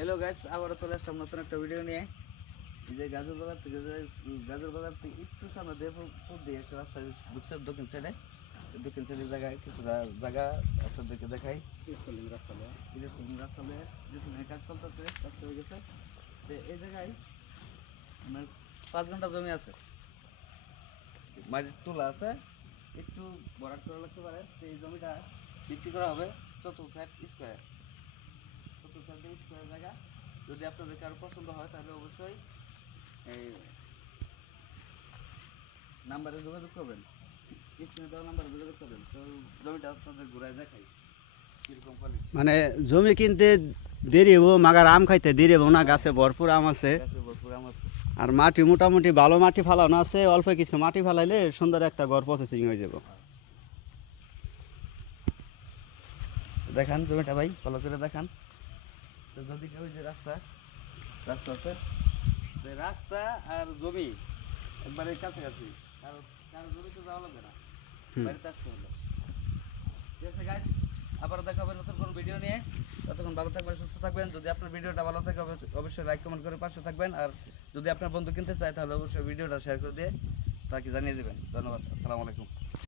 Hello guys, আবারও চলে আসলাম নতুন একটা ভিডিও নিয়ে। এই যে গাজর বাজার থেকে একটু সামনে দিয়ে ফুট দিয়ে একটা রাস্তা ঢুকছে দক্ষিণ সাইডে। দক্ষিণ সাইডের জায়গায় কিছুটা জায়গা আপনাদেরকে দেখাই। রাস্তা দিয়ে যেখানে কাজ চলতেছে, কাজ হয়ে গেছে। তো এই জায়গায় আমার 5 ঘন্টা জমি আছে, মাটির তোলা আছে, একটু ভরাট করা লাগতে পারে। তো এই জমিটা বিক্রি করা হবে 64 স্কোয়ার জায়গা। যদি আপনাদের কারো পছন্দ হয় তাহলে অবশ্যই এই নাম্বারে যোগাযোগ করবেন, স্ক্রিনে দেওয়া নাম্বারে যোগাযোগ করবেন। তো জমিটা আপনাদের ঘুরায় দেখাই কিরকম কোয়ালিটি। মানে জমি কিনতে দেরি হবো, মাগার আম খাইতে দেরি হবো না। গাছে ভরপুর আম আছে, ভরপুর আম আছে, আর মাটি মোটামুটি ভালো মাটি ফালানো আছে। অল্প কিছু মাটি ফালাইলে সুন্দর একটা ঘর প্রসেসিং হয়ে যাব। দেখান জমিটা ভাই, ভালো করে দেখান। তো যদি কেউ যে রাস্তা আছে, রাস্তা আর জমি একবারে কাছাকাছি, কারো জমিতে যাওয়া লাগবে না, বাড়িতে আসতে হলো। ঠিক আছে গাইস, আবারও দেখা হবে নতুন কোনো ভিডিও নিয়ে। ততক্ষণ ভালো থাকবেন, সুস্থ থাকবেন। যদি আপনার ভিডিওটা ভালো থাকে অবশ্যই লাইক কমেন্ট করে পাশে থাকবেন। আর যদি আপনার বন্ধু কিনতে চায় তাহলে অবশ্যই ভিডিওটা শেয়ার করে দিয়ে তাকে জানিয়ে দেবেন। ধন্যবাদ, আসসালামু আলাইকুম।